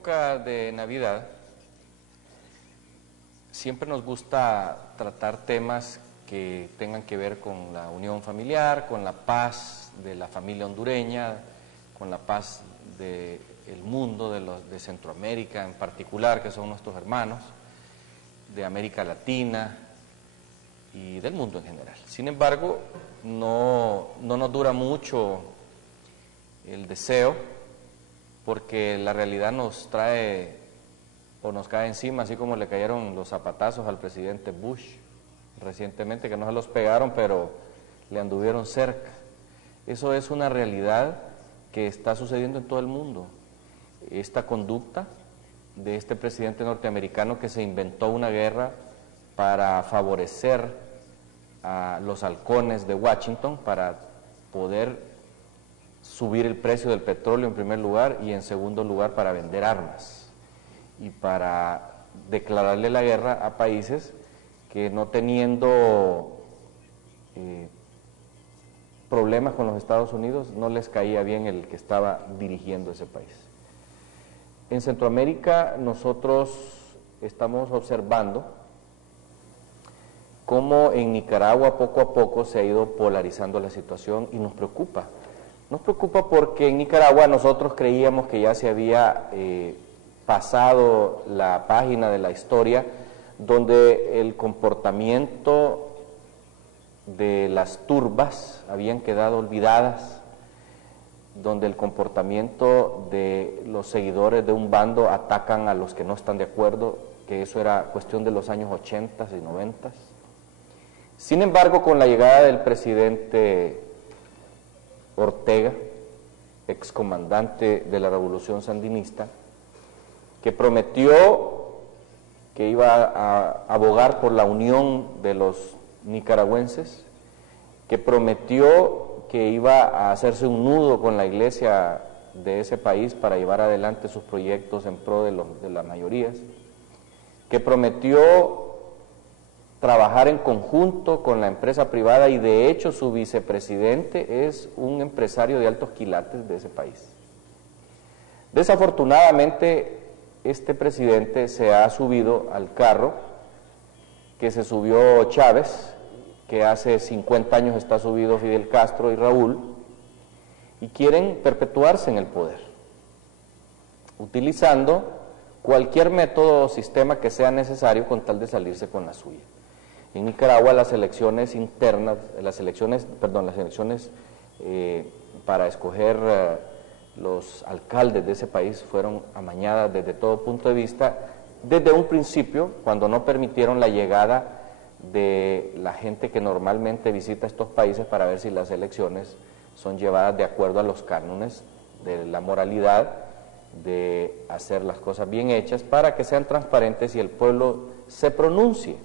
época de Navidad siempre nos gusta tratar temas que tengan que ver con la unión familiar, con la paz de la familia hondureña, con la paz del mundo, de Centroamérica en particular, que son nuestros hermanos, de América Latina y del mundo en general. Sin embargo, no nos dura mucho el deseo, porque la realidad nos trae o nos cae encima, así como le cayeron los zapatazos al presidente Bush recientemente, que no se los pegaron, pero le anduvieron cerca. Eso es una realidad que está sucediendo en todo el mundo. Esta conducta de este presidente norteamericano que se inventó una guerra para favorecer a los halcones de Washington, para poder subir el precio del petróleo en primer lugar y en segundo lugar para vender armas y para declararle la guerra a países que, no teniendo problemas con los Estados Unidos, no les caía bien el que estaba dirigiendo ese país. En Centroamérica nosotros estamos observando cómo en Nicaragua poco a poco se ha ido polarizando la situación y nos preocupa. Nos preocupa porque en Nicaragua nosotros creíamos que ya se había pasado la página de la historia donde el comportamiento de las turbas habían quedado olvidadas, donde el comportamiento de los seguidores de un bando atacan a los que no están de acuerdo, que eso era cuestión de los años 80 y 90. Sin embargo, con la llegada del presidente Ortega, excomandante de la Revolución Sandinista, que prometió que iba a abogar por la unión de los nicaragüenses, que prometió que iba a hacerse un nudo con la iglesia de ese país para llevar adelante sus proyectos en pro de las mayorías, que prometió trabajar en conjunto con la empresa privada, y de hecho su vicepresidente es un empresario de altos quilates de ese país. Desafortunadamente, este presidente se ha subido al carro que se subió Chávez, que hace 50 años está subido Fidel Castro y Raúl, y quieren perpetuarse en el poder, utilizando cualquier método o sistema que sea necesario con tal de salirse con la suya. En Nicaragua las elecciones internas, las elecciones para escoger los alcaldes de ese país fueron amañadas desde todo punto de vista, desde un principio, cuando no permitieron la llegada de la gente que normalmente visita estos países para ver si las elecciones son llevadas de acuerdo a los cánones de la moralidad, de hacer las cosas bien hechas, para que sean transparentes y el pueblo se pronuncie.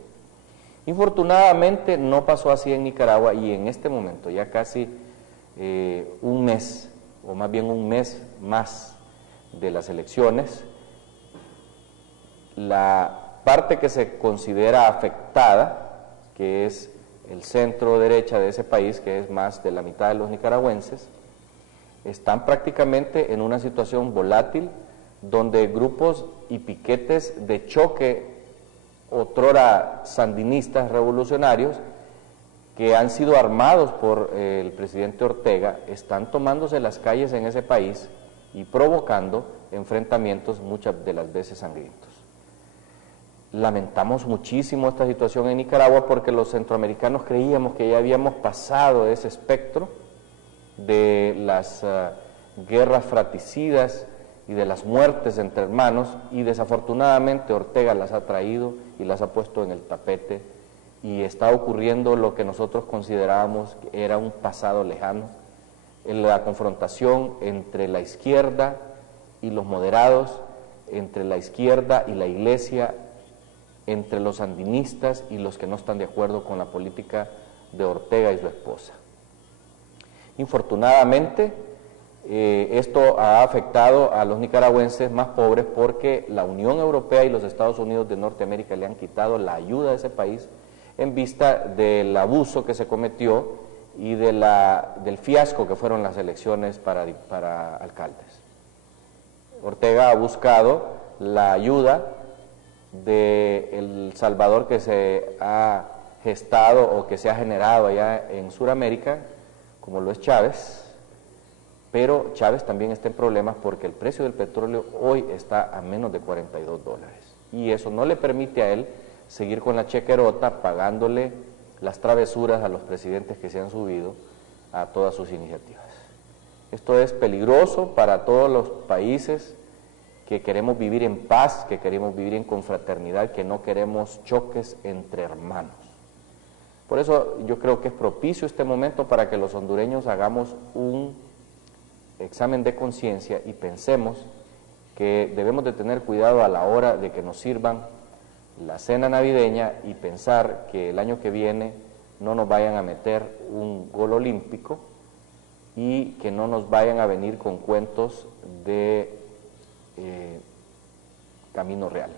Infortunadamente no pasó así en Nicaragua, y en este momento, ya casi un mes, o más bien un mes más de las elecciones, la parte que se considera afectada, que es el centro derecha de ese país, que es más de la mitad de los nicaragüenses, están prácticamente en una situación volátil, donde grupos y piquetes de choque otrora sandinistas revolucionarios, que han sido armados por el presidente Ortega, están tomándose las calles en ese país y provocando enfrentamientos muchas de las veces sangrientos. Lamentamos muchísimo esta situación en Nicaragua, porque los centroamericanos creíamos que ya habíamos pasado ese espectro de las guerras fratricidas y de las muertes entre hermanos, y desafortunadamente Ortega las ha traído y las ha puesto en el tapete, y está ocurriendo lo que nosotros considerábamos que era un pasado lejano, en la confrontación entre la izquierda y los moderados, entre la izquierda y la iglesia, entre los sandinistas y los que no están de acuerdo con la política de Ortega y su esposa. Infortunadamente, esto ha afectado a los nicaragüenses más pobres, porque la Unión Europea y los Estados Unidos de Norteamérica le han quitado la ayuda a ese país en vista del abuso que se cometió y del fiasco que fueron las elecciones para alcaldes. Ortega ha buscado la ayuda de El Salvador que se ha gestado o que se ha generado allá en Sudamérica, como lo es Chávez, pero Chávez también está en problemas porque el precio del petróleo hoy está a menos de $42 y eso no le permite a él seguir con la chequerota pagándole las travesuras a los presidentes que se han subido a todas sus iniciativas. Esto es peligroso para todos los países que queremos vivir en paz, que queremos vivir en confraternidad, que no queremos choques entre hermanos. Por eso yo creo que es propicio este momento para que los hondureños hagamos un examen de conciencia y pensemos que debemos de tener cuidado a la hora de que nos sirvan la cena navideña y pensar que el año que viene no nos vayan a meter un gol olímpico y que no nos vayan a venir con cuentos de camino real.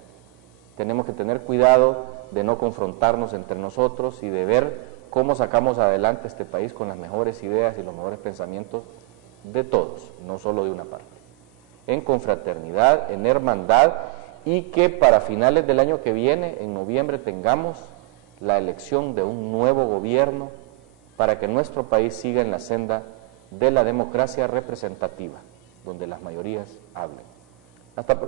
Tenemos que tener cuidado de no confrontarnos entre nosotros y de ver cómo sacamos adelante este país con las mejores ideas y los mejores pensamientos de todos, no solo de una parte, en confraternidad, en hermandad, y que para finales del año que viene, en noviembre, tengamos la elección de un nuevo gobierno para que nuestro país siga en la senda de la democracia representativa, donde las mayorías hablen. Hasta